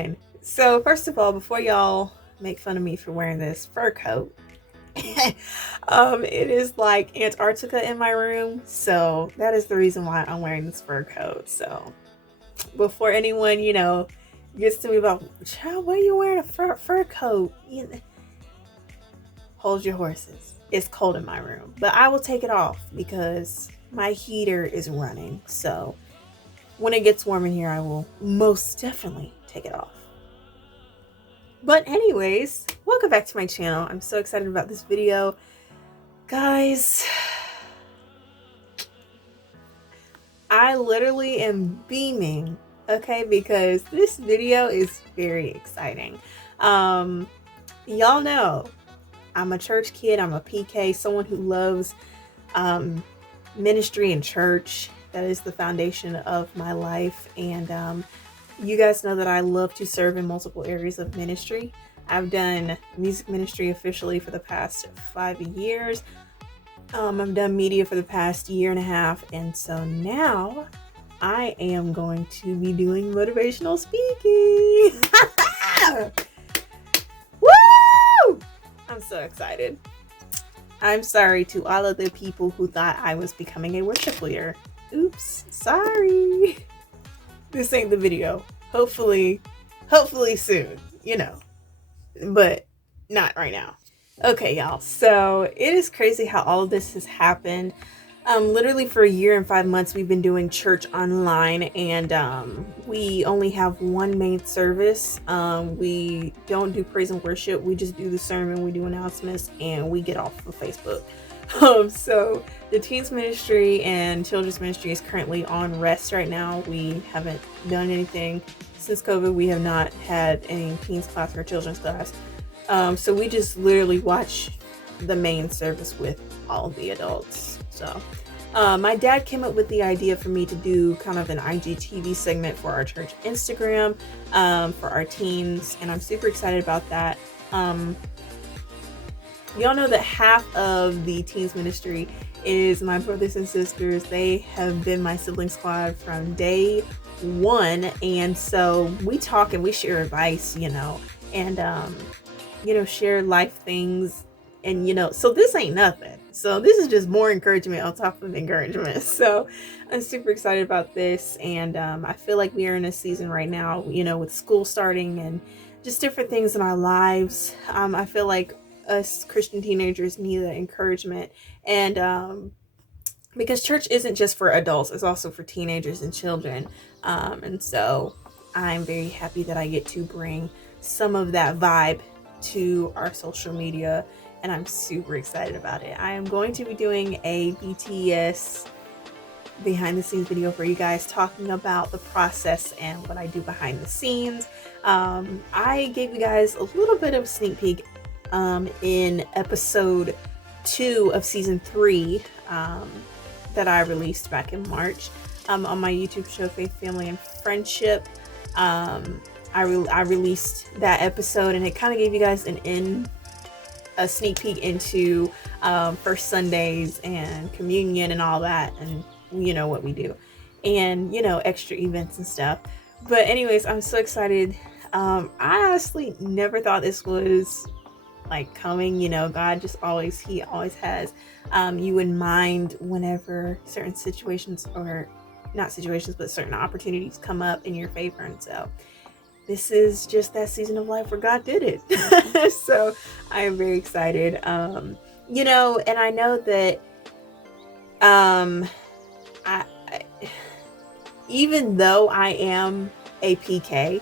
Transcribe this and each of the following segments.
on. So first of all, before y'all make fun of me for wearing this fur coat, it is like Antarctica in my room, so that is the reason why I'm wearing this fur coat. So before anyone, gets to me about, child, why are you wearing a fur coat? Hold your horses. It's cold in my room, but I will take it off because my heater is running. So when it gets warm in here, I will most definitely take it off. But anyways, welcome back to my channel. I'm so excited about this video. Guys, I literally am beaming, okay, because this video is very exciting. Y'all know I'm a church kid. I'm a PK, someone who loves ministry and church. That is the foundation of my life. And you guys know that I love to serve in multiple areas of ministry. I've done music ministry officially for the past 5 years. I've done media for the past 1.5 years. And so now I am going to be doing motivational speaking. Woo! I'm so excited. I'm sorry to all of the people who thought I was becoming a worship leader. Oops, sorry. This ain't the video. Hopefully soon, but not right now. Okay, y'all. So it is crazy how all of this has happened. Literally for 1 year and 5 months, we've been doing church online, and we only have one main service. We don't do praise and worship. We just do the sermon, we do announcements, and we get off of Facebook. So the teens ministry and children's ministry is currently on rest right now. We haven't done anything since COVID. We have not had any teens class or children's class. So we just literally watch the main service with all of the adults. So my dad came up with the idea for me to do kind of an IGTV segment for our church Instagram, for our teens, and I'm super excited about that. Y'all know that half of the teens ministry is my brothers and sisters. They have been my sibling squad from day one, and so we talk and we share advice, and share life things, and so this ain't nothing. So this is just more encouragement on top of encouragement. So I'm super excited about this, and I feel like we are in a season right now, with school starting and just different things in our lives. I feel like us Christian teenagers need that encouragement, and because church isn't just for adults, it's also for teenagers and children, and so I'm very happy that I get to bring some of that vibe to our social media, and I'm super excited about it. I am going to be doing a BTS behind the scenes video for you guys, talking about the process and what I do behind the scenes. I gave you guys a little bit of a sneak peek in episode 2 of season 3 that I released back in March on my YouTube show Faith, Family, and Friendship. I released that episode, and it kind of gave you guys a sneak peek into First Sundays and communion and all that, and what we do, and extra events and stuff. But anyways, I'm so excited. I honestly never thought this was like coming. God just always has you in mind whenever certain situations, or not situations, but certain opportunities come up in your favor. And so this is just that season of life where God did it. So I am very excited. And I know that I even though I am a PK,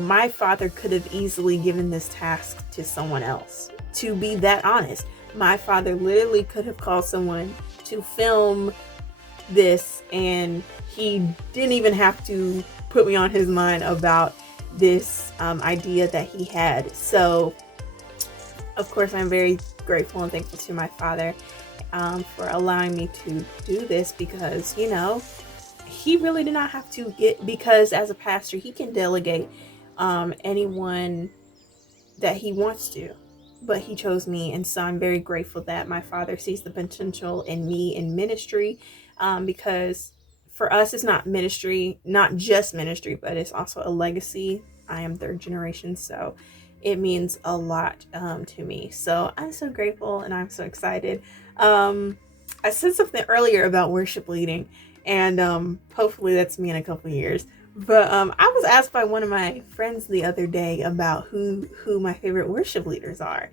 my father could have easily given this task to someone else. To be that honest, my father literally could have called someone to film this, and he didn't even have to put me on his mind about this idea that he had. So of course I'm very grateful and thankful to my father for allowing me to do this, because he really did not have to because as a pastor he can delegate anyone that he wants to, but he chose me. And so I'm very grateful that my father sees the potential in me in ministry, because for us, it's not ministry, not just ministry, but it's also a legacy. I am third generation, so it means a lot to me. So I'm so grateful and I'm so excited. I said something earlier about worship leading, and hopefully that's me in a couple of years. But I was asked by one of my friends the other day about who my favorite worship leaders are.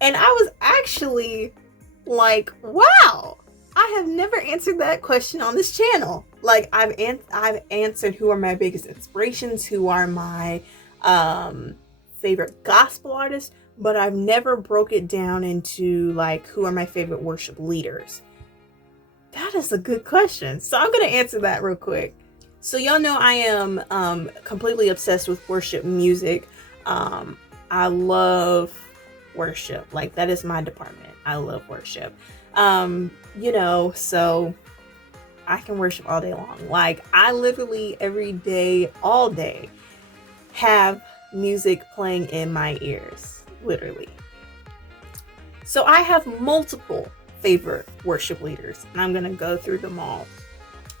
And I was actually like, wow, I have never answered that question on this channel. Like I've answered who are my biggest inspirations, who are my favorite gospel artists, but I've never broke it down into like who are my favorite worship leaders. That is a good question. So I'm going to answer that real quick. So y'all know I am completely obsessed with worship music. I love worship. Like that is my department. I love worship. You know, so I can worship all day long. Like I literally every day, all day, have music playing in my ears, literally. So I have multiple favorite worship leaders, and I'm gonna go through them all.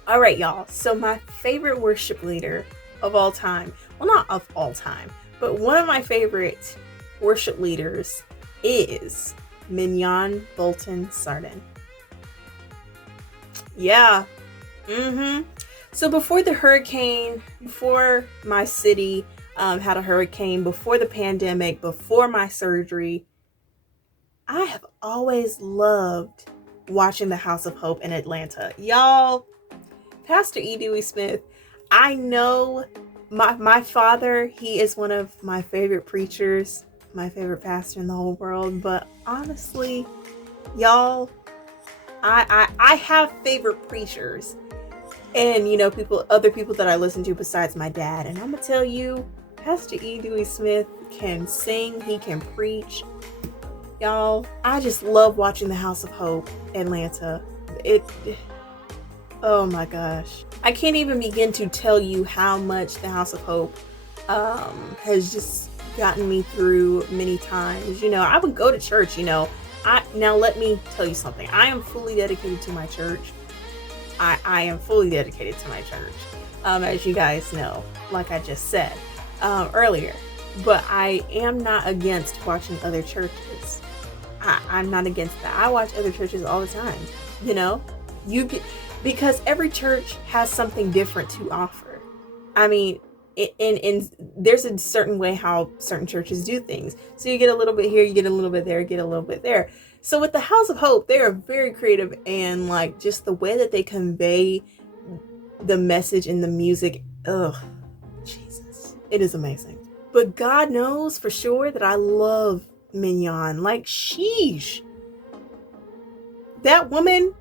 All right, y'all. So my favorite worship leader of all time, well, not of all time, but one of my favorite worship leaders is Mignon Bolton Sardin. Yeah. So before the hurricane, before my city had a hurricane, before the pandemic, before my surgery, I have always loved watching the House of Hope in Atlanta. Y'all, Pastor E. Dewey Smith, I know my father, he is one of my favorite preachers, my favorite pastor in the whole world. But honestly, y'all, I have favorite preachers, and you know, other people that I listen to besides my dad. And I'm gonna tell you, Pastor E. Dewey Smith can sing, he can preach. Y'all, I just love watching the House of Hope Atlanta. Oh my gosh. I can't even begin to tell you how much the House of Hope has just gotten me through many times. You know, I would go to church, you know. Now let me tell you something. I am fully dedicated to my church. I am fully dedicated to my church. As you guys know, like I just said earlier. But I am not against watching other churches. I'm not against that. I watch other churches all the time. You know, because every church has something different to offer. I mean, in there's a certain way how certain churches do things. So you get a little bit here, you get a little bit there, get a little bit there. So with the House of Hope, they are very creative, and like just the way that they convey the message in the music. Ugh, Jesus, it is amazing. But God knows for sure that I love Mignon. Like, sheesh. That woman,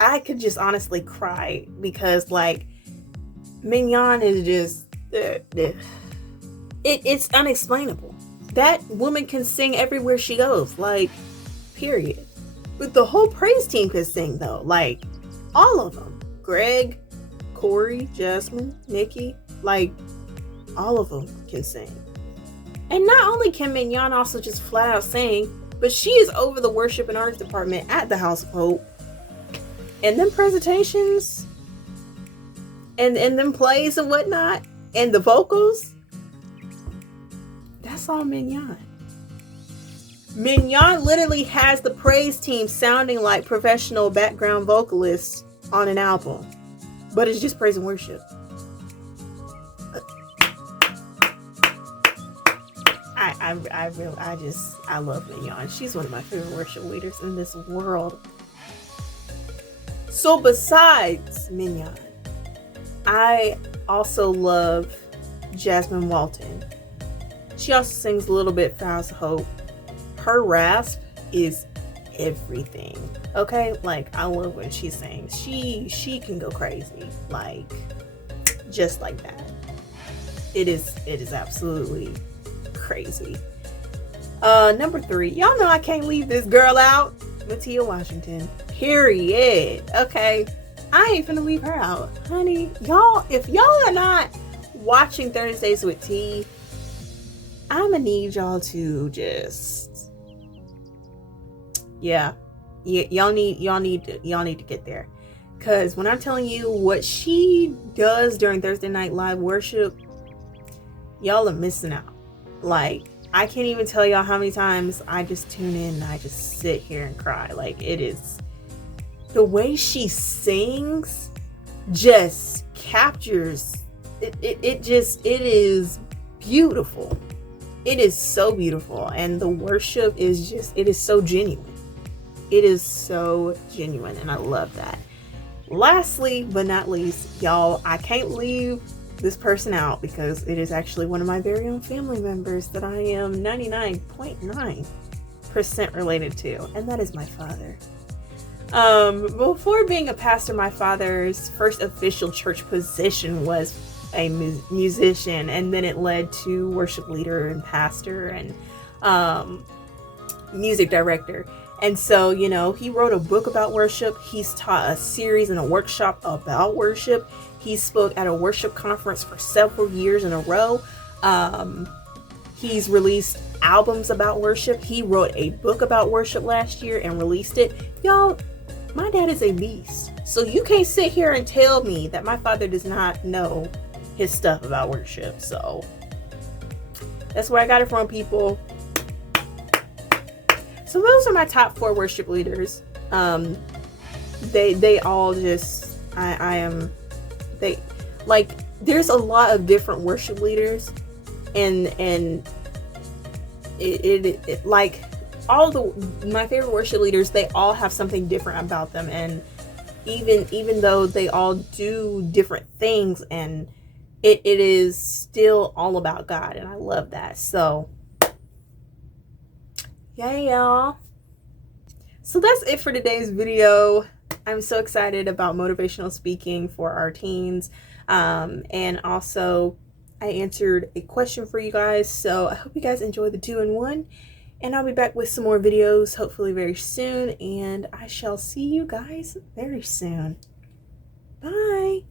I could just honestly cry because, like, Mignon is just, it's unexplainable. That woman can sing everywhere she goes, like, period. But the whole praise team can sing, though. Like, all of them. Greg, Corey, Jasmine, Nikki, like, all of them can sing. And not only can Mignon also just flat out sing, but she is over the worship and arts department at the House of Hope. And them presentations, and them plays and whatnot, and the vocals, that's all Mignon. Mignon literally has the praise team sounding like professional background vocalists on an album. But it's just praise and worship. I love Mignon. She's one of my favorite worship leaders in this world. So besides Mignon, I also love Jasmine Walton. She also sings a little bit for House of Hope. Her rasp is everything. Okay, like I love when she sings. She can go crazy, like just like that. It is absolutely crazy. Number 3, y'all know I can't leave this girl out. Matia Washington. Period. Okay, I ain't finna leave her out, honey. Y'all, if y'all are not watching Thursdays with T, I'ma need y'all to just, yeah, y'all need to get there, because when I'm telling you what she does during Thursday night live worship, y'all are missing out. Like, I can't even tell y'all how many times I just tune in and I just sit here and cry. Like, it is, the way she sings just captures it. It is beautiful. It is so beautiful, and the worship is just, it is so genuine. It is so genuine, and I love that. Lastly but not least, y'all, I can't leave this person out, because it is actually one of my very own family members that I am 99.9% related to, and that is my father. Before being a pastor, my father's first official church position was a musician, and then it led to worship leader and pastor and music director. And so, you know, he wrote a book about worship. He's taught a series and a workshop about worship. He spoke at a worship conference for several years in a row. He's released albums about worship. He wrote a book about worship last year and released it. Y'all, my dad is a beast. So you can't sit here and tell me that my father does not know his stuff about worship. So that's where I got it from, people. So those are my top 4 worship leaders. They all just, they, like, there's a lot of different worship leaders, and it like, my favorite worship leaders, they all have something different about them, and even though they all do different things, and it is still all about God, and I love that. So yeah, y'all. So that's it for today's video. I'm so excited about motivational speaking for our teens. And also I answered a question for you guys. So I hope you guys enjoy the 2-in-1, and I'll be back with some more videos hopefully very soon. And I shall see you guys very soon. Bye.